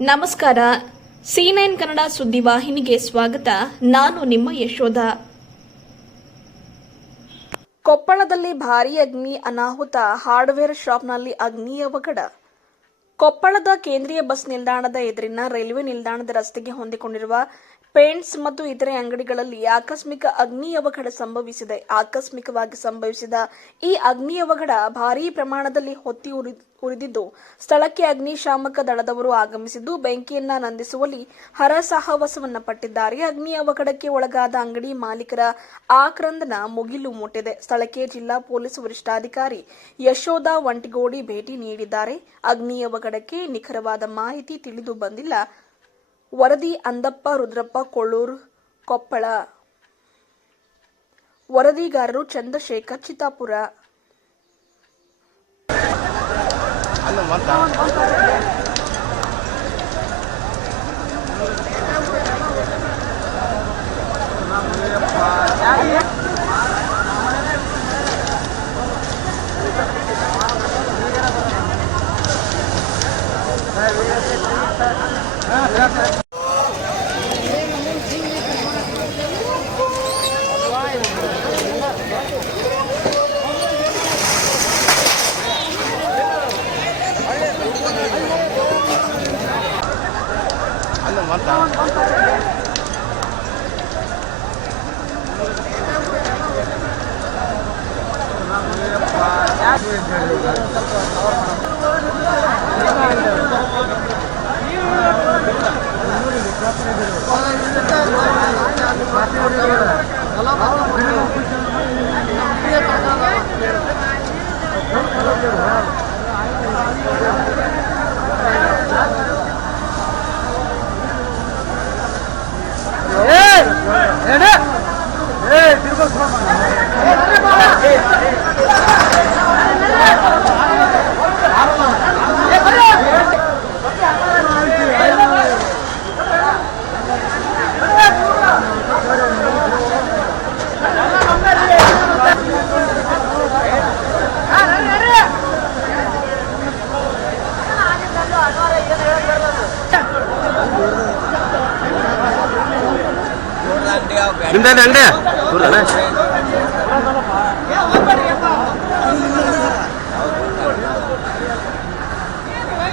ನಮಸ್ಕಾರ. C nine Kannada ಸುದ್ದಿವಾಹಿನಿಗೆ ಸ್ವಾಗತ. ನಾನು ನಿಮ್ಮ ಯಶೋಧ. ಕೊಪ್ಪಳದಲ್ಲಿ ಭಾರೀ ಅಗ್ನಿ, ಅನಾಹುತ, ಹಾರ್ಡ್ವೇರ್ ಶಾಪ್ನಲ್ಲಿ ಅಗ್ನಿ ಅವಘಡ ಕೊಪ್ಪಳದ ಕೇಂದ್ರೀಯ ಬಸ್ ನಿಲ್ದಾಣದ ಎದುರಿನ ರೈಲ್ವೆ ನಿಲ್ದಾಣದ ರಸ್ತೆಗೆ ಹೊಂದಿಕೊಂಡಿರುವ ಪೇಂಟ್ಸ್ ಮತ್ತು ಇತರೆ ಅಂಗಡಿಗಳಲ್ಲಿ ಆಕಸ್ಮಿಕ ಅಗ್ನಿ ಅವಘಡ ಸಂಭವಿಸಿದೆ. ಆಕಸ್ಮಿಕವಾಗಿ ಸಂಭವಿಸಿದ ಈ ಅಗ್ನಿ ಅವಘಡ ಭಾರೀ ಪ್ರಮಾಣದಲ್ಲಿ ಹೊತ್ತಿ ಉರಿ ಉರಿದಿದ್ದು ಸ್ಥಳಕ್ಕೆ ಅಗ್ನಿಶಾಮಕ ದಳದವರು ಆಗಮಿಸಿದ್ದು, ಬೆಂಕಿಯನ್ನ ನಂದಿಸುವಲ್ಲಿ ಹರಸಾಹವಸವನ್ನ ಪಟ್ಟಿದ್ದಾರೆ. ಅಗ್ನಿ ಅವಘಡಕ್ಕೆ ಒಳಗಾದ ಅಂಗಡಿ ಮಾಲೀಕರ ಆಕ್ರಂದನ ಮುಗಿಲು ಮುಟ್ಟಿದೆ. ಸ್ಥಳಕ್ಕೆ ಜಿಲ್ಲಾ ಪೊಲೀಸ್ ವರಿಷ್ಠಾಧಿಕಾರಿ ಯಶೋಧ ವಂಟಿಗೋಡಿ ಭೇಟಿ ನೀಡಿದ್ದಾರೆ. ಅಗ್ನಿ ಅವಘಡಕ್ಕೆ ನಿಖರವಾದ ಮಾಹಿತಿ ತಿಳಿದು ಬಂದಿಲ್ಲ. ವರದಿ Andappa Rudrappa Kollur Koppal. ವರದಿಗಾರರು Chandrashekhar, Chittapur. mất rồi Yeah, yeah. Aguanta. Hey, Dirgo, come on. Hey, Dirgo, come on. ನಿಮ್ದೇನು ಅಂಗಡಿ